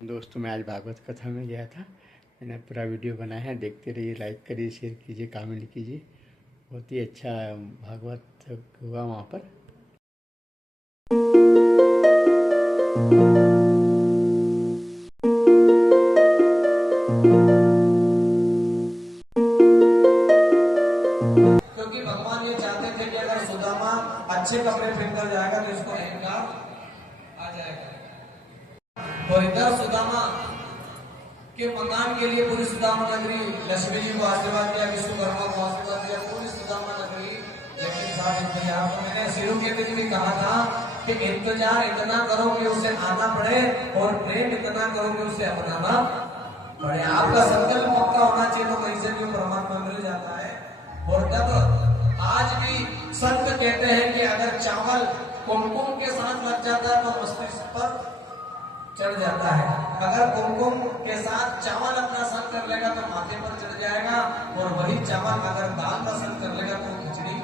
दोस्तों मैं आज भागवत कथा में गया था। मैंने पूरा वीडियो बनाया है, देखते रहिए, लाइक करिए, शेयर कीजिए, कमेंट कीजिए। बहुत ही अच्छा भागवत हुआ वहाँ पर। क्योंकि भगवान ये चाहते थे कि अगर सुदामा अच्छे कपड़े पहनकर जाएगा तो इसको अहंकार आ जाएगा। और इधर सुदामा के मकान के लिए पूरी सुदामा नगरी लक्ष्मी जी को आशीर्वाद दिया, विश्वकर्मा को आशीर्वाद दिया, पूरी सुदामा नगरी। लेकिन साहब इंतजार, तो मैंने शुरू के दिन भी कहा था कि इंतजार इतना करो कि उसे आना पड़े और प्रेम इतना करो कि उसे अपनाना पड़े। आपका संकल्प पक्का होना चाहिए तो कहीं से भी परमात्मा मिल जाता है। और तब आज भी संत कहते हैं कि अगर चावल कुमकुम के साथ लग जाता है तो मस्तिष्क पर चढ़ जाता है, अगर कुमकुम के साथ चावल अपना संग कर लेगा तो माथे पर चढ़ जाएगा, और वही चावल अगर दाल का संग कर लेगा तो खिचड़ी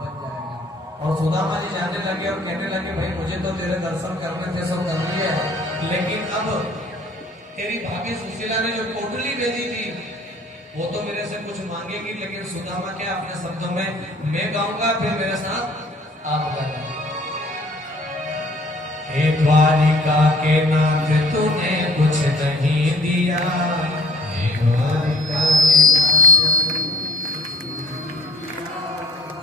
बन जाएगा। और सुदामा जी जाने लगे और कहने लगे, भाई मुझे तो तेरे दर्शन करने थे, सब कर लिए, लेकिन अब तेरी भाभी सुशीला ने जो पोटली भेजी थी वो तो मेरे से कुछ मांगेगी, लेकिन सुदामा क्या अपने शब्दों में मैं गाऊंगा, फिर मेरे साथ आप गाना। हे द्वारिका के नाथ तूने कुछ नहीं दिया, हे द्वारिका के नाथ,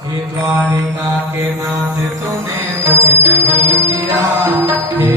हे द्वारिका के नाथ तूने कुछ नहीं दिया, हे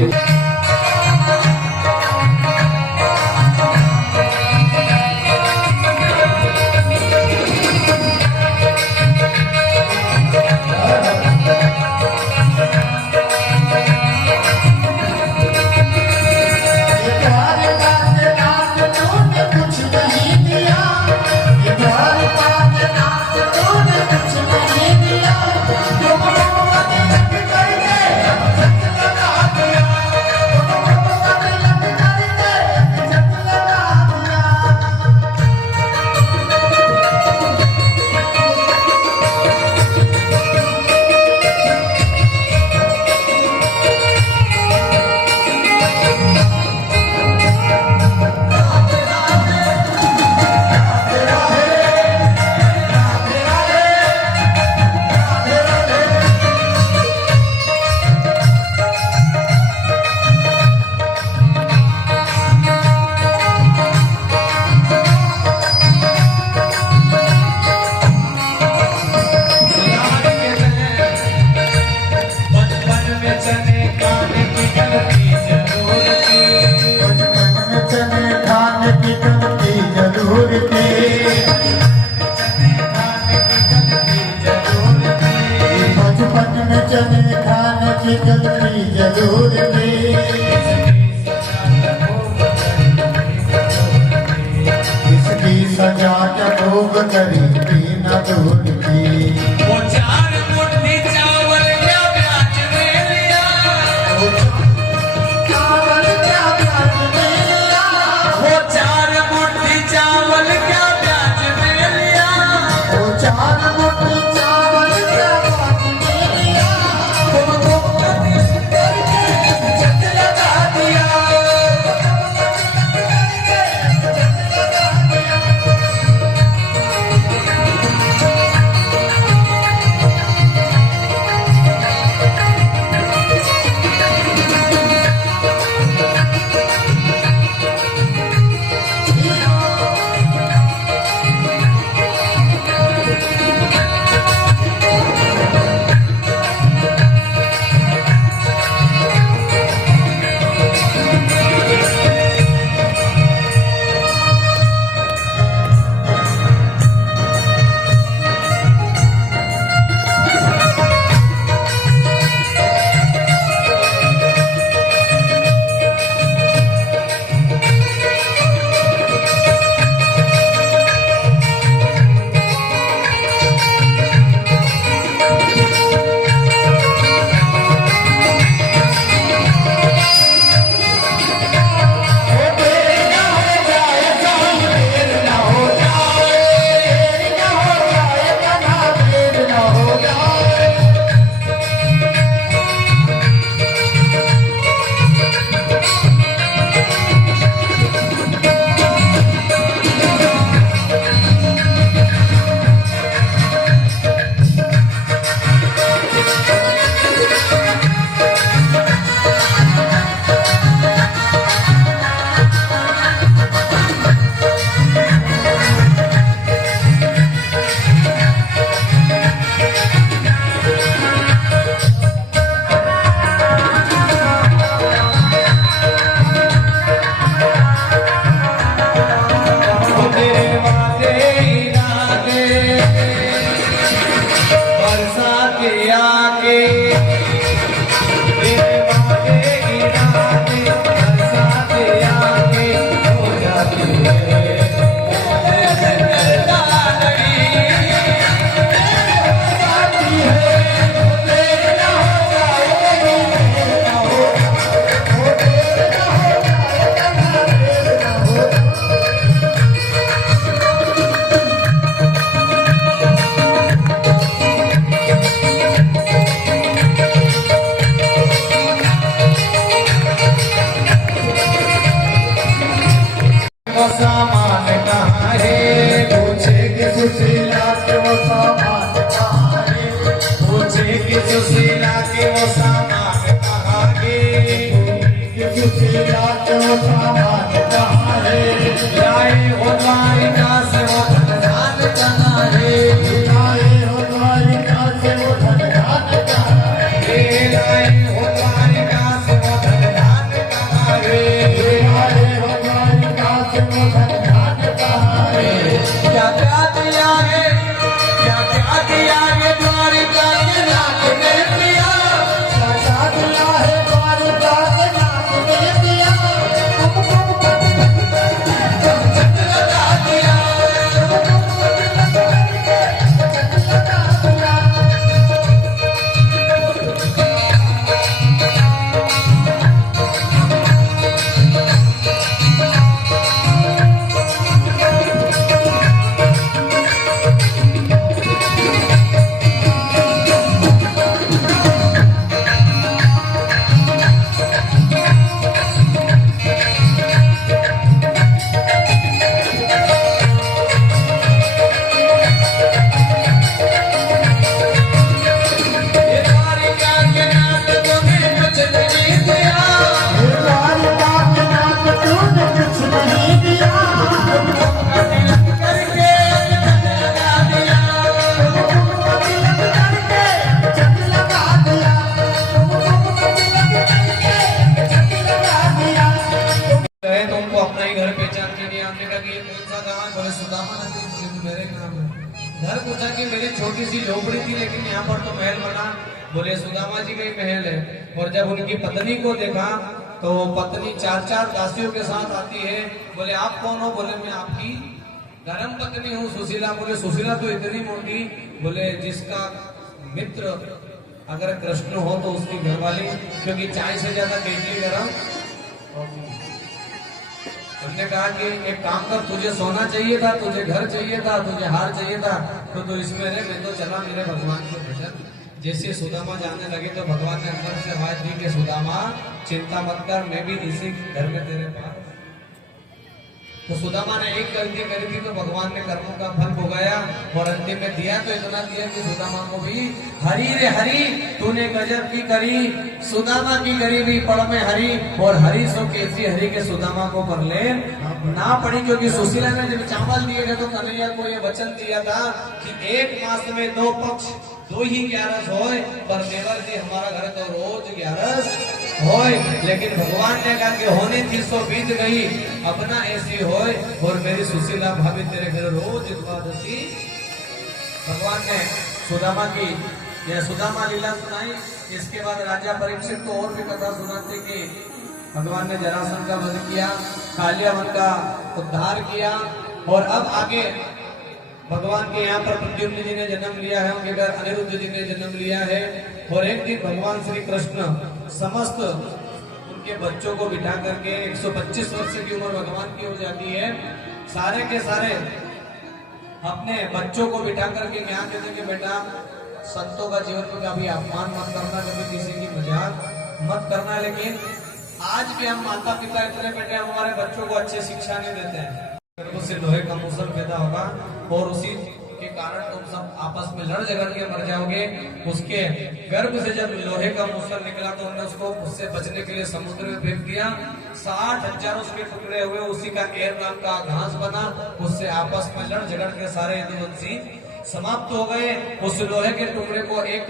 सुशीला को सामान कहाँ है, लाए हो द्वारिका से वो धन कहाँ है, लाए हो द्वारिका से वो धन कहाँ है, लाए हो द्वारिका से वो धन कहाँ है, लाए हो द्वारिका से वो धन कहाँ है। क्या क्या दिया है, क्या क्या दिया है द्वारिका के नाथ ने दिया, सजा दिया है द्वारिका के नाथ ने दिया, लगा दिया। ये द्वारिका के नाथ तुम्हें कुछ नहीं दिया, द्वारिका के नाथ तूने कुछ नहीं दिया, करके लगा दिया। जग लगा दिया, लगा दिया। गए तो उनको अपना ही घर पहचान के नहीं, आपने कहा कि ये कौन सा गाँव है, बोले सुदामा नदी, बोले तो मेरे नाम है। घर पूछा कि मेरी छोटी सी झोपड़ी थी लेकिन यहाँ पर तो महल बना, बोले सुदामा जी का ही महल है। और जब उनकी पत्नी को देखा तो पत्नी चार चार दासियों के साथ आती है, बोले आप कौन हो, बोले मैं आपकी धर्म पत्नी हूँ सुशीला, बोले सुशीला तो इतनी मोटी, बोले जिसका मित्र अगर कृष्ण हो तो उसकी घरवाली, क्योंकि चाय से ज्यादा केतली गरम। हमने कहा कि एक काम कर, तुझे सोना चाहिए था, तुझे घर चाहिए था, तुझे हार चाहिए था, तो तू इसमें रहे, मैं तो चला मेरे भगवान के भजन। जैसे सुदामा जाने लगे तो भगवान ने अंदर से आवाज दी कि सुदामा चिंता मत कर, मैं भी इसी घर में तेरे पास। तो सुदामा ने एक गलती करी थी तो भगवान ने कर्मों का फल भोगाया और अंतिम में दिया तो इतना दिया कि सुदामा को भी हरी रे हरी तूने गजब की करी, सुदामा की गरीबी पड़ में हरी, और हरी सो कैसी हरी के सुदामा को पर ले ना पड़ी। क्योंकि सुशीला ने जब चावल दिए थे तो कन्हैया को ये वचन दिया था कि एक मास में 2 पक्ष 2 ही 11 होए, पर देवर जी हमारा घर तो रोज 11 होए। लेकिन भगवान ने कहा कि होने थी सो बीत गई, अब ना ऐसी होए, और मेरी सुशीला भाभी तेरे घर रोज 12 भगवान ने सुदामा की यह सुदामा लीला सुनाई। इसके बाद राजा परीक्षित को और भी कथा सुनाते कि भगवान ने जरासंध का वध किया, कालियावन का उद्धार किया, और अब आगे भगवान के यहाँ पर प्रद्युम्न जी ने जन्म लिया है, उनके घर अनिरुद्ध जी ने जन्म लिया है। और एक दिन भगवान श्री कृष्ण समस्त उनके बच्चों को बिठा करके 125 वर्ष की उम्र भगवान की हो जाती है, सारे के सारे अपने बच्चों को बिठा करके क्या कहते कि बेटा संतों का जीवन में कभी अपमान मत करना, कभी किसी की मजाक मत करना। लेकिन आज भी हम माता पिता इतने बेटे हमारे बच्चों को अच्छी शिक्षा नहीं देते हैं, उससे लोहे का मूसल पैदा होगा और उसी के कारण तुम सब आपस में लड़ झगड़ के मर जाओगे। उसके गर्भ से जब लोहे का मूसल निकला तो उन्होंने उसको उससे बचने के लिए समुद्र में फेंक दिया, 60,000 उसके टुकड़े हुए, उसी का एर नाम का घास बना, उससे आपस में लड़ झगड़ के सारे यदुवंशी समाप्त हो गए। उस लोहे के टुकड़े को एक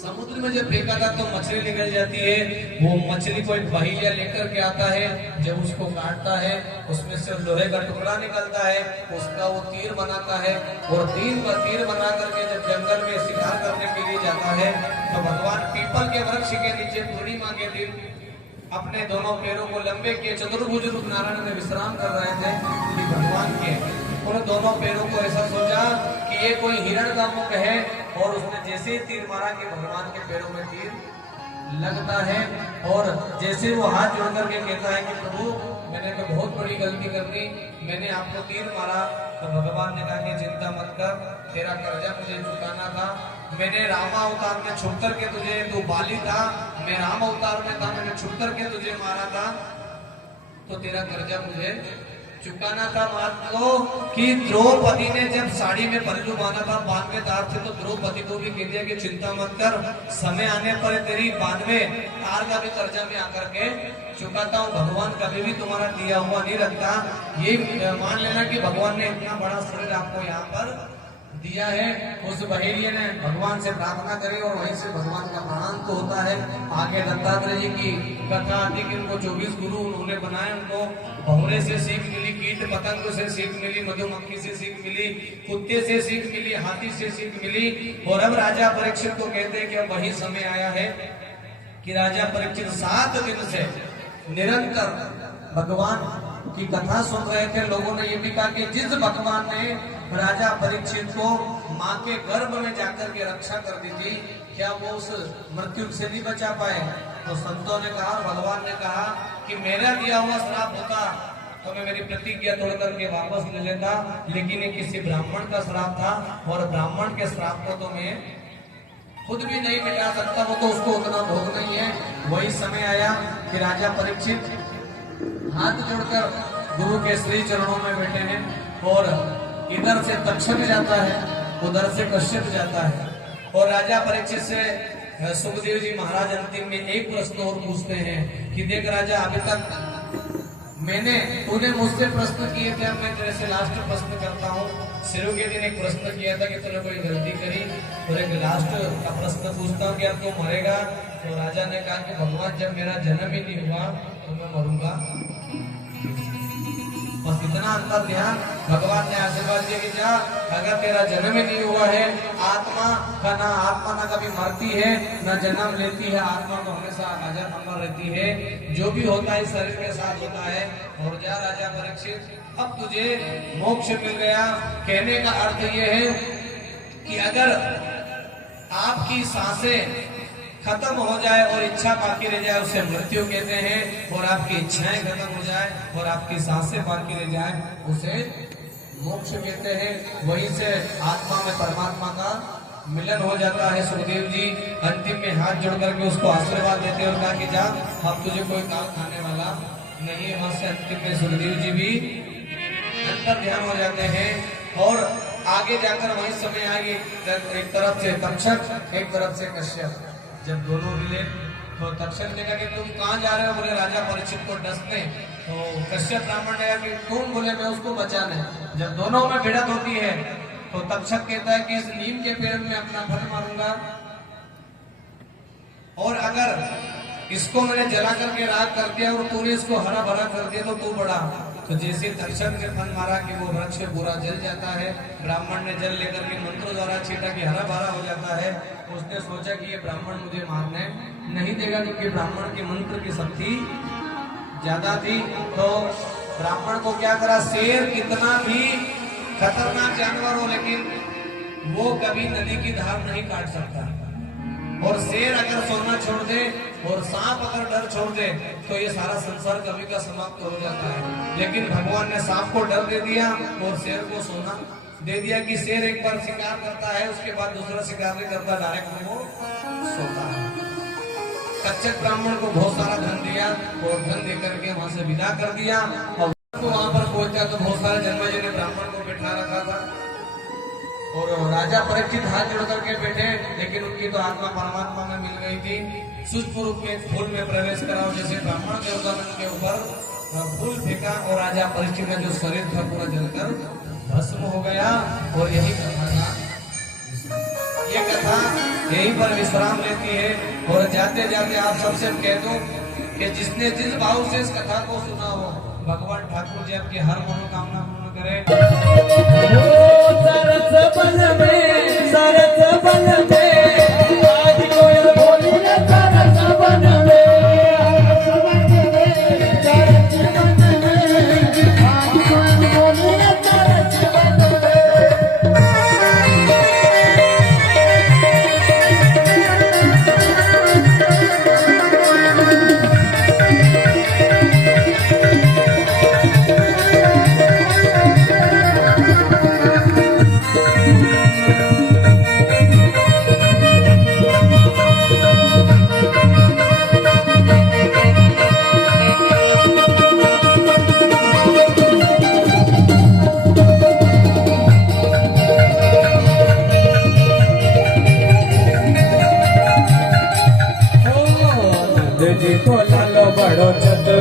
समुद्र में जब फेंका था तो मछली निकल जाती है, वो मछली को एक बहिया लेकर के आता है, जब उसको काटता है उसमें से लोहे का टुकड़ा निकलता है, उसका वो तीर बनाता है, और तीर बना करके जब जंगल में शिकार करने के लिए जाता है तो भगवान पीपल के वृक्ष के नीचे पूर्णिमा के दिन अपने दोनों पैरों को लंबे किए, चतुर्भुज रूप नारायण में विश्राम कर रहे थे कि भगवान के उन दोनों पैरों को ऐसा सोचा कि ये कोई हिरण का मुख है, और उसने जैसे ही तीर मारा कि भगवान के पैरों में तीर लगता है, और जैसे वो हाथ जोड़ करके कहता है कि प्रभु मैंने तो बहुत बड़ी गलती कर दी, मैंने आपको तीर मारा, तो भगवान ने कहा कि चिंता मत कर, तेरा कर्जा मुझे चुकाना था, मैंने रामा अवतार में छुप करके तुझे, तू बाली था, मैं राम अवतार में था, मैंने छुप करके तुझे मारा था, तो तेरा कर्जा मुझे चुकाना था मान लो कि द्रौपदी ने जब साड़ी में पल्लू बांधा था 92 तार थे, तो द्रौपदी को भी कह दिया कि चिंता मत कर, समय आने पर तेरी 92 तार का भी कर्जा में आकर के चुकाता हूँ। भगवान कभी भी तुम्हारा दिया हुआ नहीं रखता। ये मान लेना कि भगवान ने इतना बड़ा शरीर आपको यहाँ पर दिया है। उस बहेलिये ने भगवान से प्रार्थना करी और वहीं से भगवान का प्रणाम तो होता है। आगे दत्तात्रेय जी की कथा आती कि उनको 24 गुरु उन्होंने बनाए। उनको भौरे से सीख मिली, कीट पतंग से सीख मिली, मधुमक्खी से सीख मिली, कुत्ते से सीख मिली, हाथी से सीख मिली। और अब राजा परीक्षित को कहते हैं कि अब वही समय आया है कि राजा परीक्षित 7 दिन से निरंतर भगवान की कथा सुन रहे थे। लोगों ने ये भी कहा कि जिस भगवान ने राजा परीक्षित को माँ के गर्भ में जाकर के रक्षा कर दी थी, क्या वो उस मृत्यु से नहीं बचा पाए? तो संतों ने कहा, भगवान ने कहा कि मेरा दिया हुआ श्राप होता तो मैं मेरी प्रतिज्ञा तोड़ करके वापस ले लेता, लेकिन ये किसी ब्राह्मण का श्राप था और ब्राह्मण के श्राप को तो मैं खुद भी नहीं मिटा सकता, वो तो उसको उतना भोग नहीं है। वही समय आया कि राजा परीक्षित हाथ जोड़कर गुरु के श्री चरणों में बैठे हैं और इधर से तक्षक जाता है, उधर से कश्यप जाता है। और राजा परीक्षित से सुखदेव जी महाराज अंतिम में एक प्रश्न और पूछते हैं कि देख राजा, अभी तक तूने मुझसे प्रश्न किए थे, मैं तेरे से लास्ट प्रश्न करता हूँ। शुरू के दिन एक प्रश्न किया था कि तूने कोई गलती करी, और एक लास्ट का प्रश्न पूछता हूँ कि अब तू मरेगा। तो राजा ने कहा कि भगवान, जब मेरा जन्म ही नहीं हुआ तो मैं मरूंगा। बस इतना अंतर ध्यान। भगवान ने आशीर्वाद दिया कि जा, अगर तेरा जन्म ही नहीं हुआ है, आत्मा ना कभी मरती है न जन्म लेती है, आत्मा तो हमेशा अजर अमर रहती है। जो भी होता है शरीर के साथ होता है। और जा राजा परीक्षित, अब तुझे मोक्ष मिल गया। कहने का अर्थ ये है कि अगर आपकी सांसें खत्म हो जाए और इच्छा बाकी रह जाए, उसे मृत्यु कहते हैं। और आपकी इच्छाएं खत्म हो जाए और आपकी सांसें बाकी रह जाए, उसे मोक्ष कहते हैं। वहीं से आत्मा में परमात्मा का मिलन हो जाता है। सुखदेव जी अंतिम में हाथ जोड़ करके उसको आशीर्वाद देते हैं और कहा कि जा, अब तुझे कोई काल खाने वाला नहीं है। वहां से अंतिम में सुखदेव जी भी अंतर ध्यान हो जाते हैं। और आगे जाकर वही समय आएगी, एक तरफ से तक्षक, एक तरफ से कश्यप। जब दोनों मिले तो तक्षक ने कहा कि तुम कहाँ जा रहे हो? बोले राजा परीक्षित को डसने। तो कश्यप ब्राह्मण ने कहा कि तुम? बोले मैं उसको बचाने। जब दोनों में भिड़त होती है तो तक्षक कहता है कि इस नीम के पेड़ में अपना फल मारूंगा, और अगर इसको मैंने जला करके राख कर दिया और तूने इसको हरा भरा कर दिया तो तू बड़ा। तो जैसे तक्षक ने फन मारा कि वो वृक्ष पूरा जल जाता है। ब्राह्मण ने जल लेकर के मंत्र द्वारा छीटा कि हरा भरा हो जाता है। उसने सोचा कि ये ब्राह्मण मुझे मारने नहीं देगा, क्योंकि ब्राह्मण के मंत्र की शक्ति ज्यादा थी। तो ब्राह्मण को क्या करा, शेर कितना भी खतरनाक जानवर हो लेकिन वो कभी नदी की धार नहीं काट सकता। और शेर अगर सोना छोड़ दे और सांप अगर डर छोड़ दे तो ये सारा संसार कभी का समाप्त हो जाता है। लेकिन भगवान ने सांप को डर दे दिया और शेर को सोना दे दिया कि शेर एक बार शिकार करता है, उसके बाद दूसरा शिकार नहीं करता, डायरेक्ट वो सोता है। कच्चक ब्राह्मण को बहुत सारा धन दिया और धन देकर के वहां से विदा कर दिया। और वहां पर पहुंचा तो बहुत सारे जन्मजय ने ब्राह्मण को बैठा रखा था और राजा परीक्षित हाथ जोड़ करके बैठे, लेकिन उनकी तो आत्मा परमात्मा में मिल गई थी। सूक्ष्म रूप में फूल में प्रवेश कराओ, जैसे ब्राह्मण देवतानंद के ऊपर फूल फेंका और राजा परीक्षित का जो शरीर था पूरा जलकर भस्म हो गया। और यही कथा था, ये कथा यहीं पर विश्राम लेती है। और जाते जाते आप सबसे कह दूं कि जिसने जिस भाव से इस कथा को सुना हो, भगवान ठाकुर जी आपकी हर मनोकामना पूर्ण करे। सरस बन में, सरस बन में, आज कोई बोली न सरस बन में।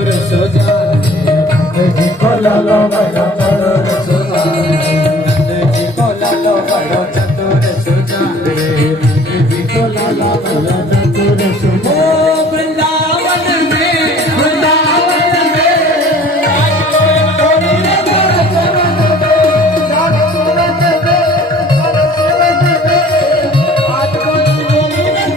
चतुर सुजान रे, जी को लालो बड़ा चतुर सुजान रे, नंद जी को लालो बड़ो चतुर सुजान रे, जी को लालो बड़ा चतुर सुजान रे। ओ वृंदावन में, वृंदावन में आज कोई छोरी रे बड़ा चरण दे, सारे सूरत में, सारे सूरत में, आज कोई छोरी रे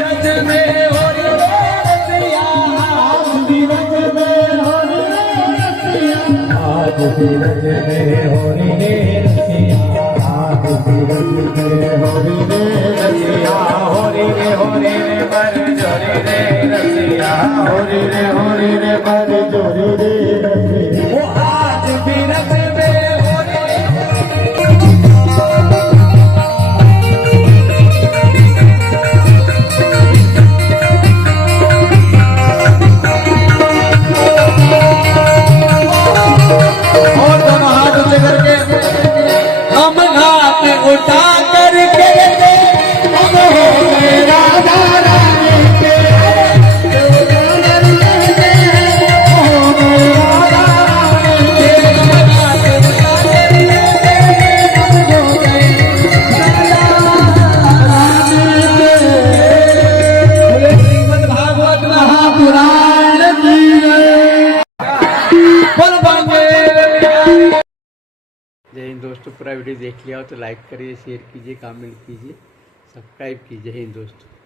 रज में हो रे रसिया, आज धीरज में होरी रे रसिया, आज धीरज में होरी रे रसिया, होरी रे बर जोरी रे रसिया, होरी रे बर जोरी रे रसिया। वो आज भी रज में हो रे और दोनों हाथ ऊंचे करके हम हाथ उठा करके हम हो गए राधा रानी के, हो गए राधा रानी के, हम हाथ उठा करके हम हो गए बोले श्रीमद् भागवत महापुराण की जय। बोल बांगे। जय हिंद दोस्तों, पूरा वीडियो देख लिया हो तो लाइक करिए, शेयर कीजिए, कमेंट कीजिए, सब्सक्राइब कीजिए। जय हिंद दोस्तों।